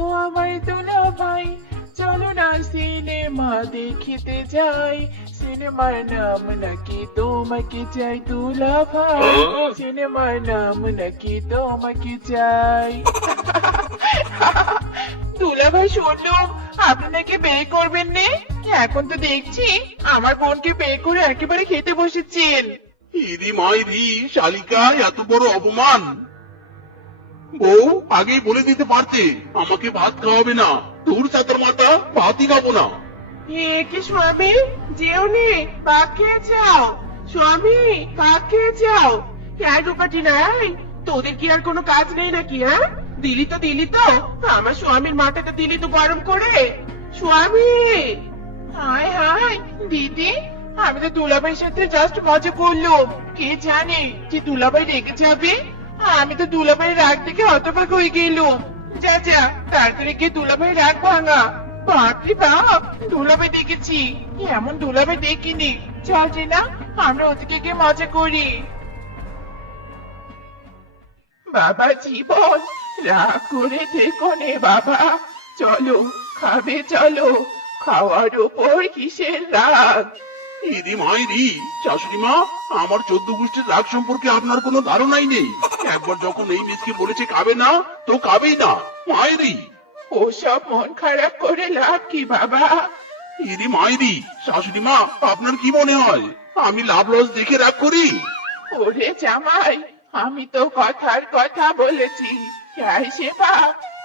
ও আমার দুলা ভাই। চলো না সিনেমা দেখিতে যাই। সিনেমার নাম নাকি তোমাকে চাই দুলা ভাই? সিনেমার নাম নাকি তোমাকে চাই? দুলা ভাই শুনলাম আপনি নাকি বিয়ে করবেন নে? এখন তো দেখছি আমার বোনকে বিয়ে করে একেবারে খেতে বসেছেন। ইদি মাইরি শালিকা এত বড় অপমান। বউ আগেই বলে দিতে পারতে, আমাকে ভাত খাওয়াবে না। তোর সাতার মাথা ভাতই খাব না। কি স্বামী? যেও নে যাও। স্বামী যাও। কেন রূপাটি নাই তোদের কি আর কোনো কাজ নেই নাকি হ্যাঁ? দিলি তো দিলি তো, আমার স্বামীর মাথাটা দিলি তো গরম করে। স্বামী! হায় হায়, দিদি, আমি তো দুলাভাইয়ের সাথে জাস্ট মজা করল কে জানে যে দুলাভাই রেগে যাবে? আমি তো দুলাভাইয়ের রাগ দেখে হতবাক হয়ে গেলাম। যা যা, তাড়াতাড়ি গিয়ে দুলাভাই রাগ ভাঙা। বাপরে বাপ, দুলাভাই দেখেছি। এমন দুলাভাই দেখিনি। চল না, আমরা ওদিকে গিয়ে মজা করি। বাবা জীবন, রাগ করে দেখো নে বাবা। চলো, খাবে, চলো, খাওয়ার উপর কিসের রাগ? ইদি মাইরি শাশুড়ি মা আমার চোদ্দ গোষ্ঠীর রাগ সম্পর্কে আপনার কোনো ধারণাই নেই। একবার যখন এই মিসকে বলেছে খাবে না তো খাবেই না। মাইরি ওসব মন খারাপ করে লাভ কি বাবা? ইদি মাইরি শাশুড়ি মা আপনার কি মনে হয়? আমি লাভ লস দেখে রাগ করি? ওরে জামাই আমি তো কথার কথা বলেছি। সেবা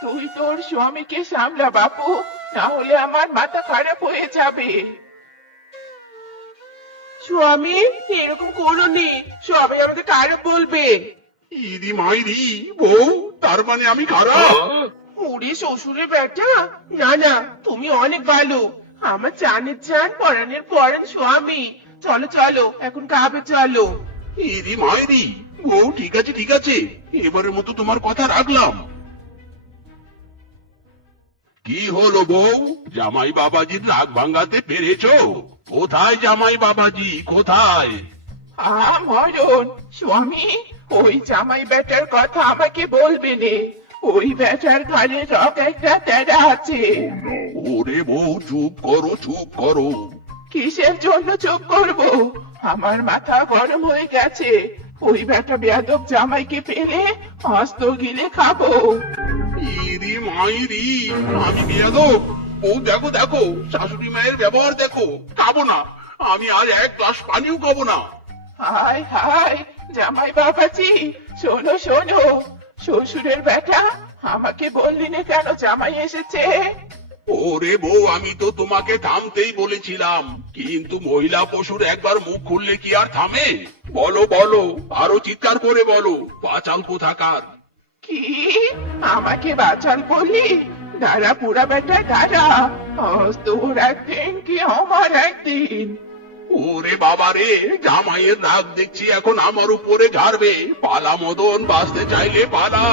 তুই তোর স্বামীকে সামলা বাপু না হলে আমার মাথা খারাপ হয়ে যাবে। স্বামী এরকম করোনি সবাই আমাকে খারাপ বলবে? ইদি মাইরি বউ তার মানে আমি খারাপ। ওরে শ্বশুরের বেটা না না তুমি অনেক ভালো। আমার চানের চান পরানের পরান স্বামী। চলো চলো এখন কাবে চলো। ইদি মাইরি বউ ঠিক আছে ঠিক আছে। এবারের মতো তোমার কথা রাখলাম। কি হলো বউ? জামাই বাবাজির রাগ ভাঙাতে পেরেছ? কোথায় জামাই বাবাজি? কোথায়? মরণ স্বামী ওই জামাই বেটার কথা আমাকে বলবে নে। ওই বেটার ঘরে রক একটা তেরা আছে। ওরে বউ চুপ করো চুপ করো। কিসের জন্য চুপ করব? আমার মাথা গরম হয়ে গেছে। ওই বেটা বেয়াদব জামাইকে পেলে হস্ত গিলে খাব। মাইরি আমি বিয়াদব বউ দেখো দেখো শাশুড়ি মায়ের ব্যবহার দেখো। খাব না। আমি আর এক গ্লাস পানিও খাব না। হায় হায় জামাই বাবাজি শোনো শোনো শ্বশুরের বেটা আমাকে বললি না কেন জামাই এসেছে? ওরে বউ আমি তো তোমাকে থামতেই বলেছিলাম। কিন্তু মহিলা পশুর একবার মুখ খুললে কি আর থামে? বলো বলো আরও চিৎকার করে বলো বাচাল কোথাকার? কি আমাকে বাঁচাল বলি দাঁড়া পুরা বেটা দাঁড়া। আজ তোর একদিন কি আমার একদিন। ওরে বাবা রে জামাইয়ের রাগ দেখছি এখন আমার উপরে ঝাড়বে পালা মদন বাঁচতে চাইলে পালা।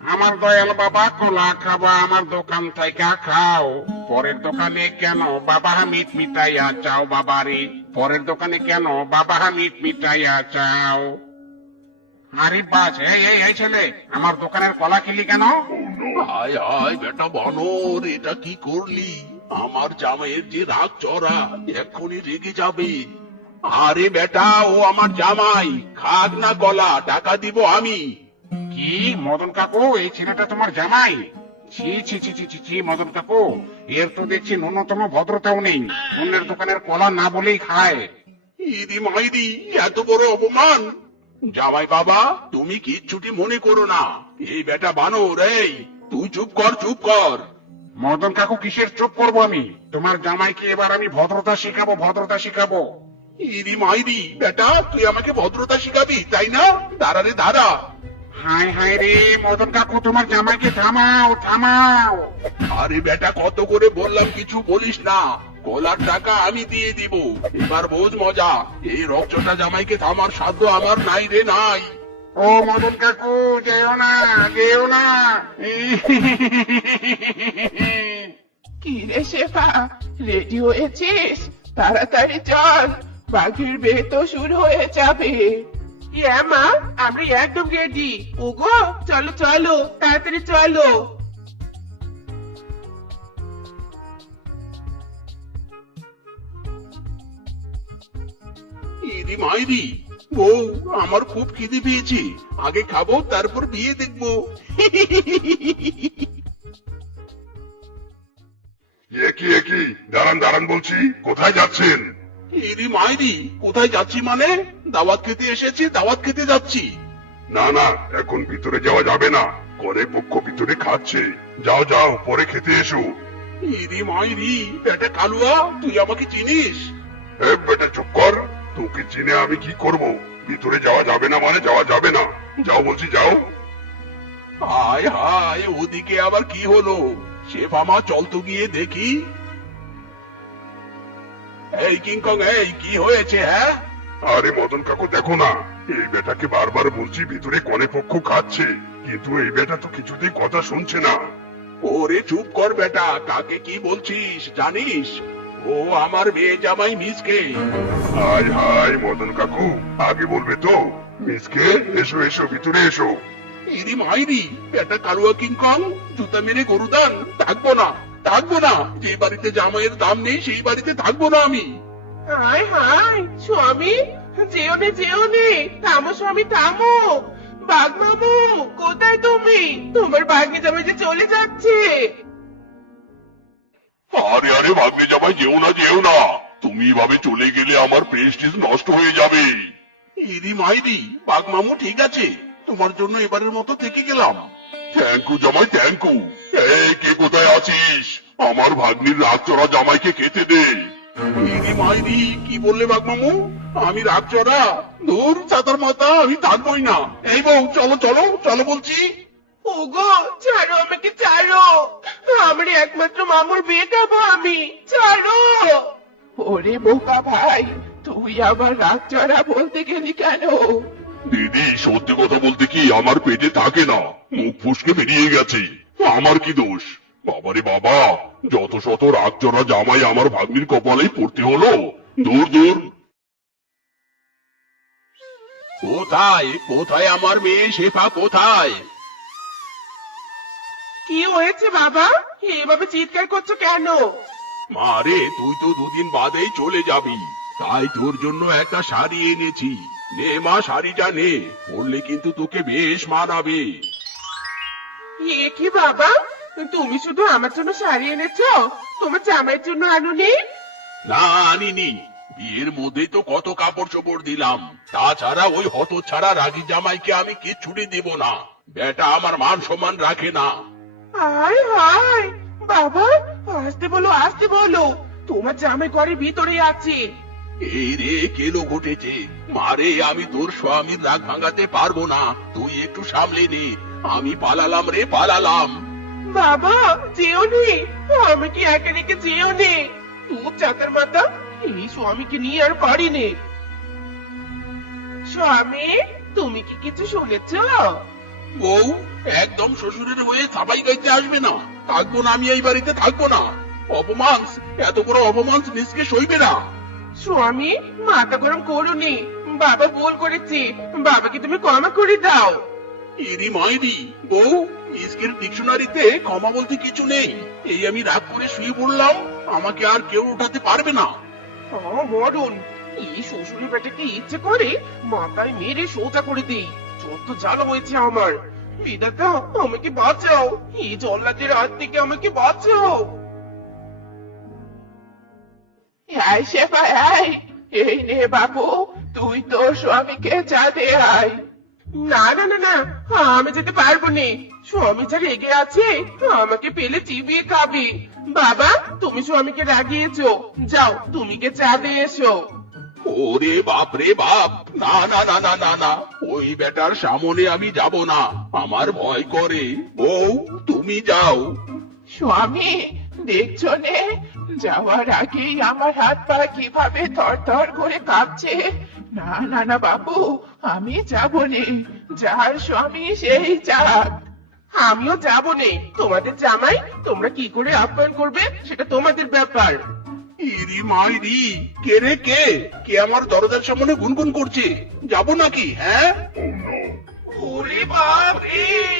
আমার দয়াল বাবা কলা খাবা আমার দোকান থেকে খাও। পরের দোকানে কেন বাবা মিট মিটাইয়া চাও বাবারে? পরের দোকানে কেন বাবা মিট মিটাইয়া চাও? আরে বাস এই এই এই ছেলে আমার দোকানের কলা খেলি কেন? হায় হায় বেটা বানর এটা কি করলি? আমার জামাইয়ের যে রাগ চড়া এক্ষুনি রেগে যাবে। আরে বেটা ও আমার জামাই খাক না টাকা দিব আমি। কি মদন কাকু এই ছেলেটা তোমার জামাই? ছি ছি ছি ছি ছি ছি মদন কাকু এর তো দেখছি ন্যূনতম ভদ্রতাও নেই অন্যের দোকানের কলা না বলেই খায়। ইদি মাইদি এত বড় অপমান। জামাই বাবা তুমি কিচ্ছুটি মনে করো না। এই বেটা বানর এই তুই চুপ কর চুপ কর। মদন কাকু কিসের চুপ করব আমি? তোমার জামাইকে এবার আমি ভদ্রতা শিখাবো ভদ্রতা শিখাবো। ইদি মাইদি বেটা তুই আমাকে ভদ্রতা শিখাবি তাই না? দাঁড়া রে দাঁড়া। হায় হায় রে মদন কাকু তোমার জামাইকে থামাও থামাও। আরে বেটা কত করে বললাম কিছু বলিস না। কলার টাকা আমি দিয়ে দিব। এবার বোঝ মজা এই রক্তটা জামাইকে থামার সাধ্য আমার নাই রে নাই। ও মদন কাকু যেও না যেও না। কি রে শেফা রেডি হয়েছিস? তাড়াতাড়ি চল বাঘের বিয়ে তো শুরু হয়ে যাবে। ইয়া মা আমরা একদম রেডি ওগো চলো চলো তাড়াতাড়ি চলো। ইদি মাইরি। বউ আমার খুব খিদে পেয়েছে। আগে খাব তারপর বিয়ে দেখব। একই একই দাঁড়ান দাঁড়ান বলছি কোথায় যাচ্ছেন? ইদি মাইরি কোথায় যাচ্ছি মানে? দাওয়াত খেতে এসেছি দাওয়াত খেতে যাচ্ছি। না না এখন ভিতরে যাওয়া যাবে না। করে পক্ষ ভিতরে খাচ্ছে। যাও যাও পরে খেতে এসো। ইদি মাইরি এটা কালুয়া তুই আমাকে চিনিস? এ বেটা চুপ কর। তোকে চিনে আমি কি করব? ভিতরে যাওয়া যাবে না মানে যাওয়া যাবে না। যাও বলছি যাও। হায় হায় ওদিকে আবার কি হলো? শেফ আমার চল তো গিয়ে দেখি। এই কিংকং এই কি হয়েছে হ্যাঁ? আরে মদন কাকু দেখো না এই বেটাকে বারবার বলছি ভিতরে কনে পক্ষ খাচ্ছে। কিন্তু এই বেটা তো কিছুতেই কথা শুনছে না। ওরে চুপ কর বেটা কাকে কি বলছিস জানিস? ও আমার মেয়ে জামাই মিসকে। হাই হাই মদন কাকু আগে বলবে তো। মিসকে এসো এসো ভিতরে এসো। ইরি মাইরি এটা কালুয়া কিংকং জুতা মেরে গরুদান থাকব না থাকব না। যে বাড়িতে জামাইয়ের দাম নেই সেই বাড়িতে থাকব না আমি। হাই হাই স্বামী যেও নে যেও নে থামো স্বামী থামো। বাঘ মামু কোথায় তুমি? তোমার বাঘে জামাই যে চলে যাচ্ছে। আরে আরে ভাগ্নে জামাই যেও না যেও না। তুমি এভাবে চলে গেলে আমার প্রেস্টিজ নষ্ট হয়ে যাবে। ইরি মাইরি বাঘ মামু ঠিক আছে। তোমার জন্য এবারের মতো থেকে গেলাম। থ্যাংক ইউ জামাই থ্যাংক ইউ এই কে কোথায় আছিস? আমার ভাগ্নির রাত চড়া জামাইকে খেতে দে। ইরি মাইরি কি বললে বাঘ মামু আমি রাগ চড়া দূর চাতার মাথা আমি থাকবোই না। এই বউ চলো চলো চলো বলছি। ওগো ছাড়ো আমাকে ছাড়ো। আমার একমাত্র মামুর বিয়ে খাব আমি। ছাড়ো। ওরে বোকা ভাই তুই আবার রাগ চড়া বলতে গেলি কেন? দিদি সত্যি কথা বলতে কি আমার পেটে থাকে না। মুখ ফুসকে বেরিয়ে গেছে। আমার কি দোষ? বাবারে বাবা যত শত রাগ চড়া জামাই আমার ভাগ্নির কপালেই পড়তে হলো। দূর দূর। কোথায়? কোথায় আমার মেয়ে শেফা? কোথায়? কি হয়েছে বাবা? এভাবে চিৎকার করছ কেন? মারে তুই তো দুদিন বাদেই চলে যাবি। তাই তোর জন্য একটা শাড়ি এনেছি। নে মা শাড়িটা নে। পরলে কিন্তু তোকে বেশ মানাবে। এ কি বাবা? তুমি শুধু আমার জন্য শাড়ি এনেছো? তোমার জামাইয়ের জন্য আনুনি? না আনিনি। বিয়ের মধ্যেই তো কত কাপড় চোপড় দিলাম। তাছাড়া ওই হত ছাড়া রাগি জামাইকে আমি কিচ্ছুটি দিব না। বেটা আমার মান সম্মান রাখে না। হায় হায়! বাবা আসতে বলো আসতে বলো। তোমার জামাই ঘরের ভিতরে আছে। এই রে কেলো ঘটেছে মারে আমি তোর স্বামীর রাগ ভাঙাতে পারব না। তুই একটু সামলে নে। আমি পালালাম রে পালালাম। বাবা যেও নে। আমাকে একা রেখে যেও নে? তোর চাকার মাথা এই স্বামীকে নিয়ে আর পারি নে স্বামী তুমি কি কিছু শুনেছ? বউ একদম শ্বশুরের হয়ে সাবাই গাইতে আসবে না। থাকব না আমি এই বাড়িতে থাকব না। অপমান এত বড় অপমান নিজকে সইবে না। স্বামী মাথা গরম করুনি বাবা ভুল করেছে। বাবাকে তুমি ক্ষমা করে দাও। ইরি মাইরি বউ ইসকের ডিকশনারিতে ক্ষমা বলতে কিছু নেই। এই আমি রাগ করে শুয়ে পড়লাম আমাকে আর কেউ উঠাতে পারবে না। মরণ। এই শ্বশুরের বেটাকে ইচ্ছে করে? মাথায় মেরে সোজা করে দিই। যত জ্বালা হয়েছে আমার। বিধাতা, আমাকে বাঁচাও। এই জল্লাদের হাত থেকে আমাকে বাঁচাও। এই নে বাবু তুই তোর স্বামীকে চা দে আয় না না না না, আমি যেতে পারব নি। স্বামী যা রেগে আছে, আমাকে পেলে চিবিয়ে খাবি। বাবা, তুমি স্বামীকে রাগিয়েছো। যাও, তুমি কে চা দিয়ে এসো। ওরে বাপ রে বাপ। না না না না না না। ওই বেটার সামনে আমি যাব না। আমার ভয় করে। বউ, তুমি যাও। স্বামী, দেখছ নে? যাওয়ার আগেই আমার হাত পা কীভাবে থর করে কাঁপছে। না না না, বাবু, আমি যাব নে। যার স্বামী সেই যাক আমিও যাব নে। তোমাদের জামাই তোমরা কি করে আপ্যায়ন করবে সেটা তোমাদের ব্যাপার। ইরি মাইরি কে রে কে? কে আমার দরজার সামনে গুনগুন করছে? যাব নাকি হ্যাঁ? ওরে বাপ রে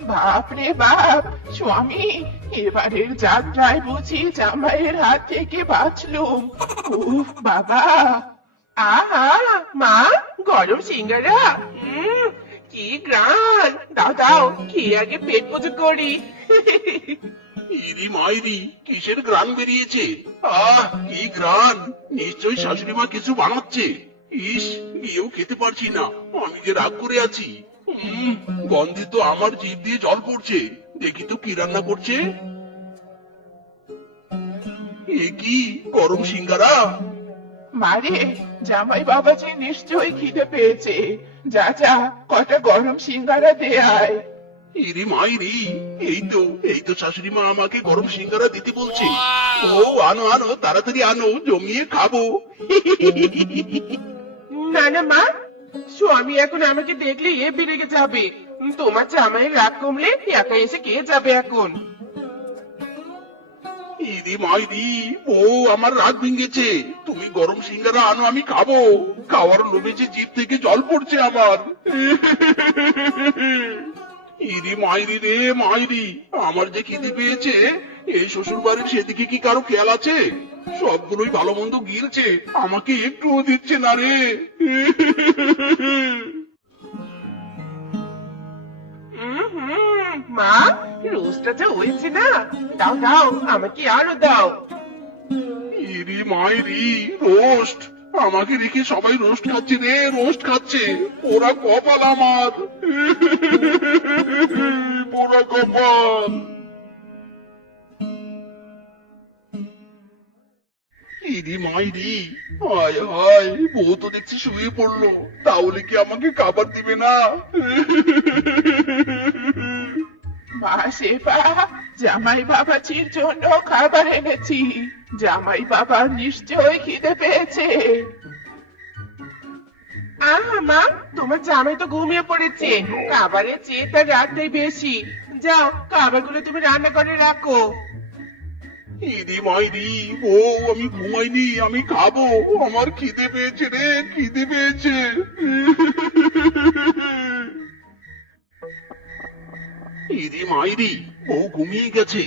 বাপ রে বাপ স্বামী, এবারের যাত্রায় বুঝি জামাইয়ের হাত থেকে বাঁচলুম। বাবা! আহা, মা, গরম সিঙ্গারা। কি গ্রান দাও খেয়ে আগে পেট পুজো করি। ইরি মাইরি, কিসের গ্রান বেরিয়েছে? আহ, কি গ্রান? নিশ্চয়ই শাশুড়ি মা কিছু বানাচ্ছে। ইস গিয়েও খেতে পারছি না। আমি যে রাগ করে আছি। গন্ধে তো আমার জিভ দিয়ে জল পড়ছে। দেখি তো কি রান্না করছে। এ কি, গরম সিঙ্গারা? মারে, জামাই বাবাজি নিশ্চয়ই খিদে পেয়েছে। যা যা, কটা গরম সিঙ্গারা দে আয়। ইরি মাইরি এই তো এই তো শাশুড়ি মা আমাকে গরম সিঙ্গারা দিতে বলছে। ও আনো আনো তাড়াতাড়ি আনো জমিয়ে খাব। না না মা। স্বামী এখন আমাকে দেখলে এ বেড়ে যাবে তোমার জামাইয়ের রাগ কমলে একা এসে কে যাবে এখন? ইরি মাইরি ও আমার রাত ভেঙেছে। তুমি গরম সিঙ্গারা আনো আমি খাব। খাওয়ার লোভে যে জিভ থেকে জল পড়ছে আমার। ইরি মাইরি রে মাইরি আমার যে খিদে পেয়েছে এই শ্বশুর বাড়ির সেদিকে কি কারও খেয়াল আছে? সবগুলোই ভালো মন্দ গিলছে আমাকে একটুও দিচ্ছে না রে। মা রোজটা যা হয়েছে না দাও দাও আমাকে আরও দাও। ইরি মাইরি রোস্ট আমাকে রেখে সবাই রোস্ট খাচ্ছে রে রোস্ট খাচ্ছে ওরা কপাল আমার। মাইরি, হায় হায়, বউ তো দেখছি শুয়ে পড়ল। তাহলে কি আমাকে খাবার দিবে না? জামাই জন্য খাবার এনেছি। জামাই বাবা নিশ্চয়ই খিদে পেয়েছে। মা, তোমার জামাই তো ঘুমিয়ে পড়েছে। খাবারের চেয়ে তার রাতটাই বেশি। যাও খাবারগুলো তুমি রান্না করে রাখো। ইদি মাইরি ও আমি ঘুমাইনি আমি খাব। আমার খিদে পেয়েছে রে খিদে পেয়েছে। ইদি মাইরি ও ঘুমিয়ে গেছে।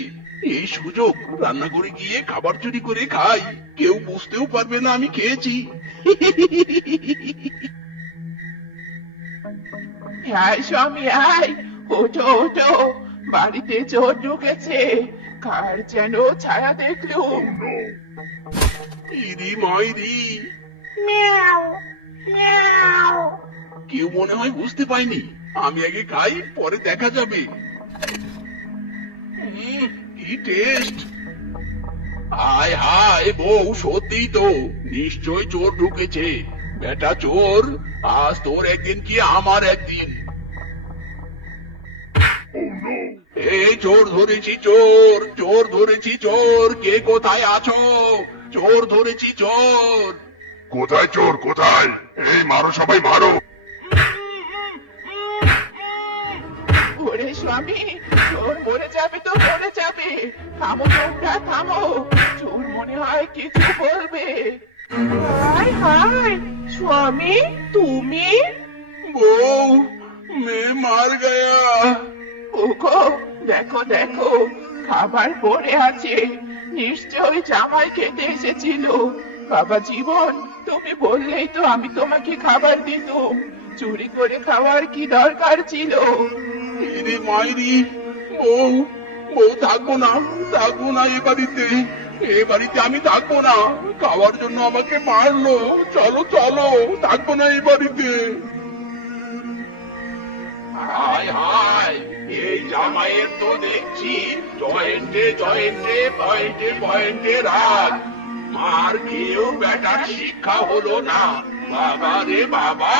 এই সুযোগ রান্না করে গিয়ে খাবার চুরি করে খাই। কেউ বুঝতেও পারবে না আমি খেয়েছি। আয় স্বামী আয় ওঠো ওঠো। বাড়িতে চোর ঢুকেছে। কার যেন ছায়া দেখলুম ইদি মাইরি। মিয়াও মিয়াও। কেউ মনে হয় বুঝতে পাইনি আমি আগে খাই পরে দেখা যাবে। কি টেস্ট। হায় হায় বউ সত্যি তো নিশ্চয় চোর ঢুকেছে। বেটা চোর আজ তোর একদিন কি আমার একদিন? এই চোর ধরেছি চোর চোর ধরেছি চোর কে কোথায় আছো? চোর ধরেছি চোর কোথায় চোর কোথায়? এই মারো সবাই মারো। ওরে স্বামী চোর মরে যাবে তো মরে যাবে। থামো তোমরা থামো। চোর মনে হয় কিছু বলবে। হায় হায় স্বামী তুমি? বউ মে মার গয়া। ওগো দেখো দেখো খাবার পড়ে আছে। নিশ্চয়ই জামাই খেতে এসেছিল। বাবা জীবন তুমি বললেই তো আমি তোমাকে খাবার দিতুম। চুরি করে খাওয়ার কি দরকার ছিল? ইরে মাইরি বউ বউ থাকব না থাকব না এ বাড়িতে। এ বাড়িতে আমি থাকব না। খাওয়ার জন্য আমাকে মারলো। চলো চলো থাকব না এই বাড়িতে। হায় হায় এই জামাইয়ের তো দেখছি, জয়েন্টে জয়েন্টে, পয়েন্টে পয়েন্টে রাগ মার খেয়েও বেটার শিক্ষা হলো না। বাবা রে বাবা।